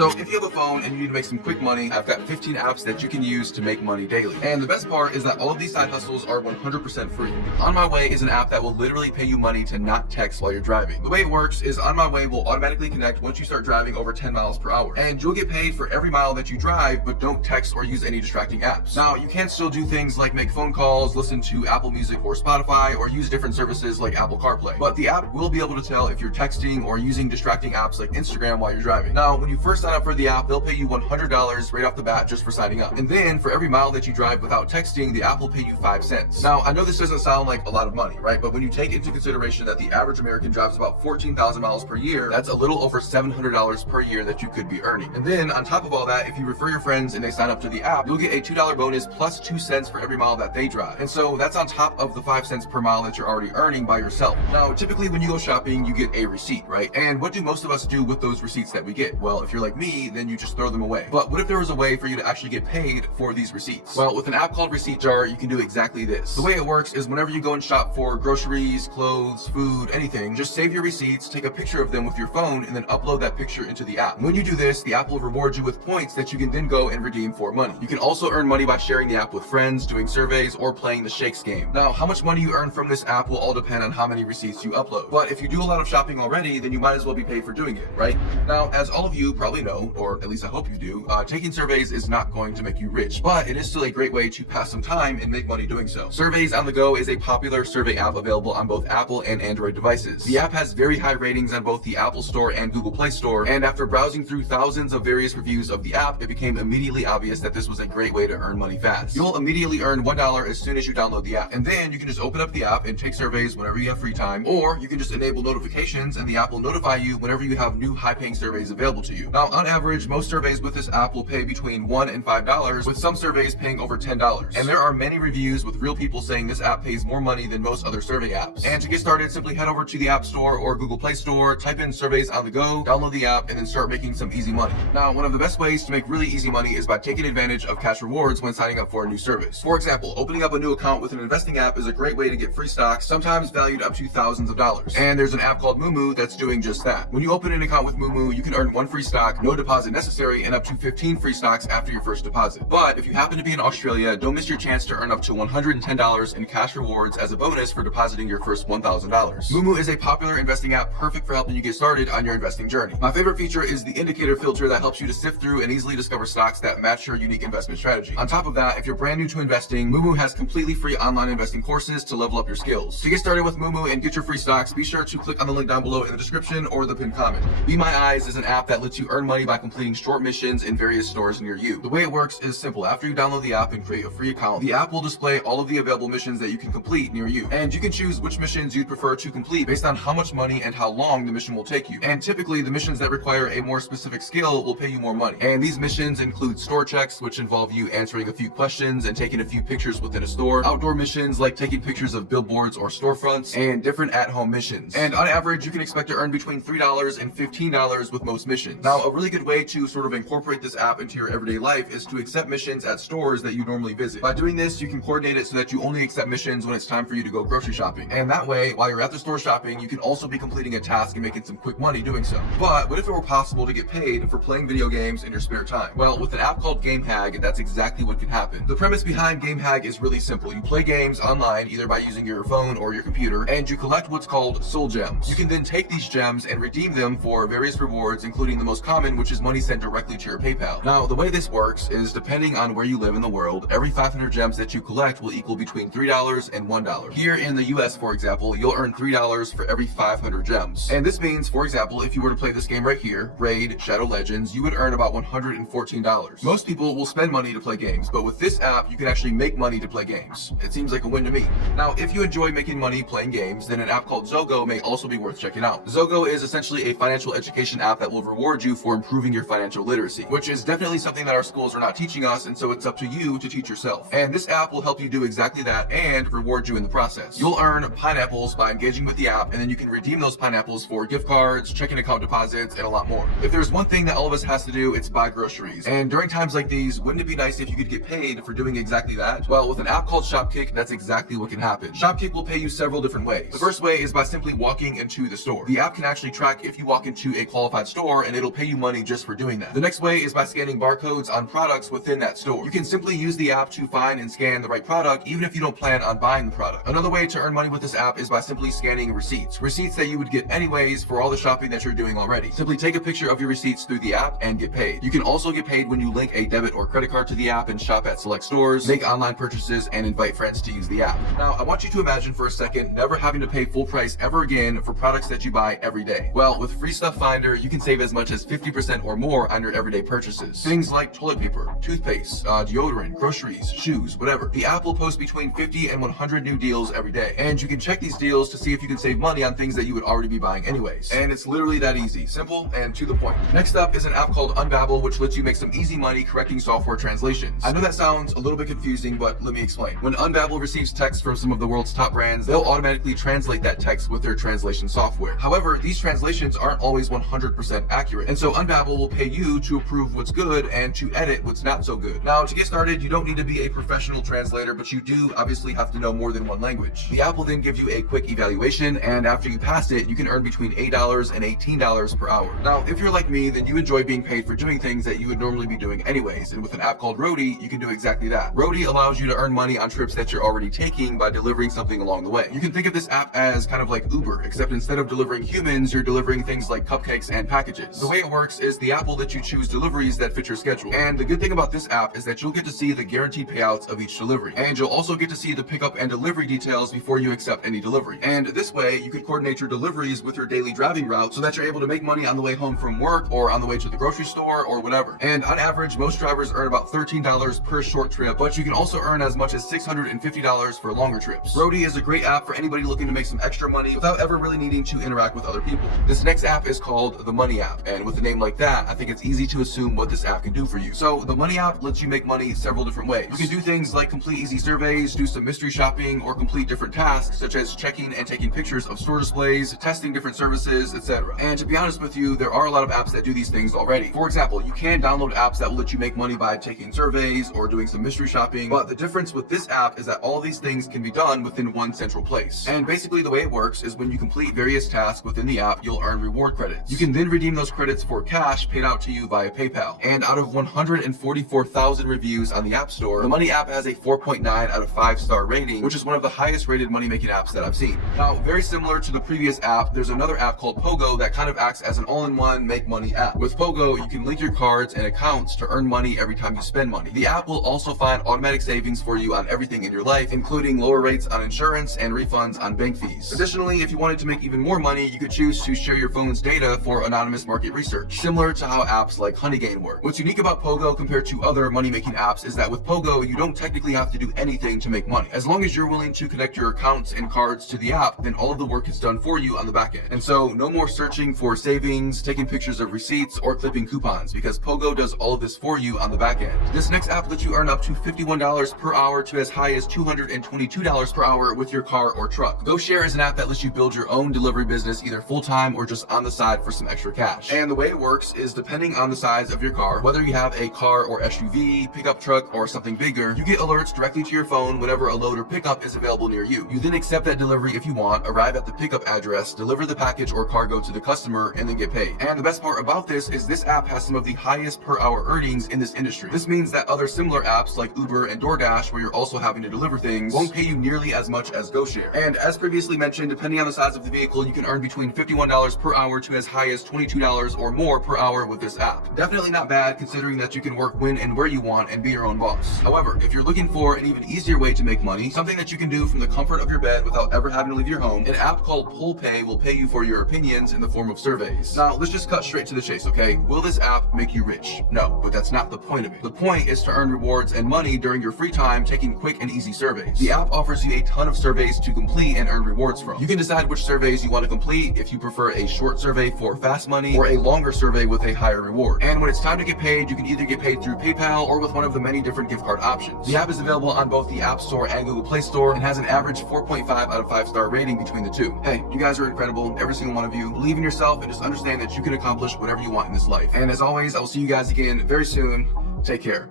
So if you have a phone and you need to make some quick money, I've got 15 apps that you can use to make money daily. And the best part is that all of these side hustles are 100% free. On My Way is an app that will literally pay you money to not text while you're driving. The way it works is On My Way will automatically connect once you start driving over 10 miles per hour. And you'll get paid for every mile that you drive, but don't text or use any distracting apps. Now, you can still do things like make phone calls, listen to Apple Music or Spotify, or use different services like Apple CarPlay. But the app will be able to tell if you're texting or using distracting apps like Instagram while you're driving. Now, when you first sign up for the app, they'll pay you $100 right off the bat just for signing up. And then for every mile that you drive without texting, the app will pay you 5 cents. Now, I know this doesn't sound like a lot of money, right? But when you take into consideration that the average American drives about 14,000 miles per year, that's a little over $700 per year that you could be earning. And then on top of all that, if you refer your friends and they sign up to the app, you'll get a $2 bonus plus 2 cents for every mile that they drive. And so that's on top of the 5 cents per mile that you're already earning by yourself. Now, typically when you go shopping, you get a receipt, right? And what do most of us do with those receipts that we get? Well, if you're like me, then you just throw them away. But what if there was a way for you to actually get paid for these receipts? Well, with an app called Receipt Jar, you can do exactly this. The way it works is whenever you go and shop for groceries, clothes, food, anything, just save your receipts, take a picture of them with your phone, and then upload that picture into the app. When you do this, the app will reward you with points that you can then go and redeem for money. You can also earn money by sharing the app with friends, doing surveys, or playing the Shakes game. Now, how much money you earn from this app will all depend on how many receipts you upload. But if you do a lot of shopping already, then you might as well be paid for doing it, right? Now, as all of you probably know, or at least I hope you do, taking surveys is not going to make you rich, but it is still a great way to pass some time and make money doing so. Surveys on the Go is a popular survey app available on both Apple and Android devices. The app has very high ratings on both the Apple Store and Google Play Store, and after browsing through thousands of various reviews of the app, it became immediately obvious that this was a great way to earn money fast. You'll immediately earn $1 as soon as you download the app, and then you can just open up the app and take surveys whenever you have free time, or you can just enable notifications and the app will notify you whenever you have new high-paying surveys available to you. Now, on average, most surveys with this app will pay between $1 and $5, with some surveys paying over $10. And there are many reviews with real people saying this app pays more money than most other survey apps. And to get started, simply head over to the App Store or Google Play Store, type in Surveys on the Go, download the app, and then start making some easy money. Now, one of the best ways to make really easy money is by taking advantage of cash rewards when signing up for a new service. For example, opening up a new account with an investing app is a great way to get free stocks, sometimes valued up to thousands of dollars. And there's an app called Moomoo that's doing just that. When you open an account with Moomoo, you can earn 1 free stock, no deposit necessary, and up to 15 free stocks after your first deposit. But if you happen to be in Australia, don't miss your chance to earn up to $110 in cash rewards as a bonus for depositing your first $1,000. Moomoo is a popular investing app perfect for helping you get started on your investing journey. My favorite feature is the indicator filter that helps you to sift through and easily discover stocks that match your unique investment strategy. On top of that, if you're brand new to investing, Moomoo has completely free online investing courses to level up your skills. To get started with Moomoo and get your free stocks, be sure to click on the link down below in the description or the pinned comment. Be My Eyes is an app that lets you earn money by completing short missions in various stores near you. The way it works is simple. After you download the app and create a free account, the app will display all of the available missions that you can complete near you. And you can choose which missions you'd prefer to complete based on how much money and how long the mission will take you. And typically, the missions that require a more specific skill will pay you more money. And these missions include store checks, which involve you answering a few questions and taking a few pictures within a store, outdoor missions like taking pictures of billboards or storefronts, and different at-home missions. And on average, you can expect to earn between $3 and $15 with most missions. Now, a really good way to sort of incorporate this app into your everyday life is to accept missions at stores that you normally visit. By doing this, you can coordinate it so that you only accept missions when it's time for you to go grocery shopping. And that way, while you're at the store shopping, you can also be completing a task and making some quick money doing so. But what if it were possible to get paid for playing video games in your spare time? Well, with an app called GameHag, that's exactly what can happen. The premise behind GameHag is really simple. You play games online either by using your phone or your computer, and you collect what's called soul gems. You can then take these gems and redeem them for various rewards, including the most common, which is money sent directly to your PayPal. Now, the way this works is depending on where you live in the world, every 500 gems that you collect will equal between $3 and $1. Here in the US, for example, you'll earn $3 for every 500 gems. And this means, for example, if you were to play this game right here, Raid Shadow Legends, you would earn about $114. Most people will spend money to play games, but with this app, you can actually make money to play games. It seems like a win to me. Now, if you enjoy making money playing games, then an app called Zogo may also be worth checking out. Zogo is essentially a financial education app that will reward you for improving your financial literacy, which is definitely something that our schools are not teaching us, and so it's up to you to teach yourself. And this app will help you do exactly that and reward you in the process. You'll earn pineapples by engaging with the app, and then you can redeem those pineapples for gift cards, checking account deposits, and a lot more. If there's one thing that all of us has to do, it's buy groceries. And during times like these, wouldn't it be nice if you could get paid for doing exactly that? Well, with an app called Shopkick, that's exactly what can happen. Shopkick will pay you several different ways. The first way is by simply walking into the store. The app can actually track if you walk into a qualified store, and it'll pay you money money just for doing that. The next way is by scanning barcodes on products within that store. You can simply use the app to find and scan the right product even if you don't plan on buying the product. Another way to earn money with this app is by simply scanning receipts. Receipts that you would get anyways for all the shopping that you're doing already. Simply take a picture of your receipts through the app and get paid. You can also get paid when you link a debit or credit card to the app and shop at select stores, make online purchases, and invite friends to use the app. Now, I want you to imagine for a second never having to pay full price ever again for products that you buy every day. Well, with Free Stuff Finder, you can save as much as 50% or more on your everyday purchases. Things like toilet paper, toothpaste, deodorant, groceries, shoes, whatever. The app will post between 50 and 100 new deals every day. And you can check these deals to see if you can save money on things that you would already be buying anyways. And it's literally that easy, simple, and to the point. Next up is an app called Unbabble, which lets you make some easy money correcting software translations. I know that sounds a little bit confusing, but let me explain. When Unbabble receives text from some of the world's top brands, they'll automatically translate that text with their translation software. However, these translations aren't always 100% accurate, and so Unbabble will pay you to approve what's good and to edit what's not so good. Now, to get started, you don't need to be a professional translator, but you do obviously have to know more than one language. The app will then give you a quick evaluation, and after you pass it, you can earn between $8 and $18 per hour. Now, if you're like me, then you enjoy being paid for doing things that you would normally be doing anyways, and with an app called Roadie, you can do exactly that. Roadie allows you to earn money on trips that you're already taking by delivering something along the way. You can think of this app as kind of like Uber, except instead of delivering humans, you're delivering things like cupcakes and packages. The way it works is the app will let you choose deliveries that fit your schedule. And the good thing about this app is that you'll get to see the guaranteed payouts of each delivery. And you'll also get to see the pickup and delivery details before you accept any delivery. And this way, you can coordinate your deliveries with your daily driving route so that you're able to make money on the way home from work or on the way to the grocery store or whatever. And on average, most drivers earn about $13 per short trip, but you can also earn as much as $650 for longer trips. Roadie is a great app for anybody looking to make some extra money without ever really needing to interact with other people. This next app is called the Money app, and with a name like that, I think it's easy to assume what this app can do for you. So the Money app lets you make money several different ways. You can do things like complete easy surveys, do some mystery shopping, or complete different tasks such as checking and taking pictures of store displays, testing different services, etc. And to be honest with you, there are a lot of apps that do these things already. For example, you can download apps that will let you make money by taking surveys or doing some mystery shopping, but the difference with this app is that all these things can be done within one central place. And basically the way it works is when you complete various tasks within the app, you'll earn reward credits. You can then redeem those credits for cash paid out to you via PayPal. And out of 144,000 reviews on the App Store, the Money app has a 4.9 out of 5-star rating, which is one of the highest rated money-making apps that I've seen. Now, very similar to the previous app, there's another app called Pogo that kind of acts as an all-in-one make money app. With Pogo, you can link your cards and accounts to earn money every time you spend money. The app will also find automatic savings for you on everything in your life, including lower rates on insurance and refunds on bank fees. Additionally, if you wanted to make even more money, you could choose to share your phone's data for anonymous market research, similar to how apps like Honeygain work. What's unique about Pogo compared to other money-making apps is that with Pogo, you don't technically have to do anything to make money. As long as you're willing to connect your accounts and cards to the app, then all of the work is done for you on the back end. And so no more searching for savings, taking pictures of receipts, or clipping coupons, because Pogo does all of this for you on the back end. This next app lets you earn up to $51 per hour to as high as $222 per hour with your car or truck. GoShare is an app that lets you build your own delivery business either full-time or just on the side for some extra cash. And the way it works is depending on the size of your car, whether you have a car or SUV, pickup truck, or something bigger, you get alerts directly to your phone whenever a load or pickup is available near you. You then accept that delivery if you want, arrive at the pickup address, deliver the package or cargo to the customer, and then get paid. And the best part about this is this app has some of the highest per hour earnings in this industry. This means that other similar apps like Uber and DoorDash, where you're also having to deliver things, won't pay you nearly as much as GoShare. And as previously mentioned, depending on the size of the vehicle, you can earn between $51 per hour to as high as $22 or more per hour with this app. Definitely not bad considering that you can work when and where you want and be your own boss. However, if you're looking for an even easier way to make money, something that you can do from the comfort of your bed without ever having to leave your home, an app called PullPay will pay you for your opinions in the form of surveys. Now, let's just cut straight to the chase, okay? Will this app make you rich? No, but that's not the point of it. The point is to earn rewards and money during your free time taking quick and easy surveys. The app offers you a ton of surveys to complete and earn rewards from. You can decide which surveys you want to complete, if you prefer a short survey for fast money or a longer survey with a higher reward. And when it's time to get paid, you can either get paid through PayPal or with one of the many different gift card options. The app is available on both the App Store and Google Play Store and has an average 4.5 out of 5-star rating between the two. Hey, you guys are incredible, every single one of you. Believe in yourself and just understand that you can accomplish whatever you want in this life. And as always, I will see you guys again very soon. Take care.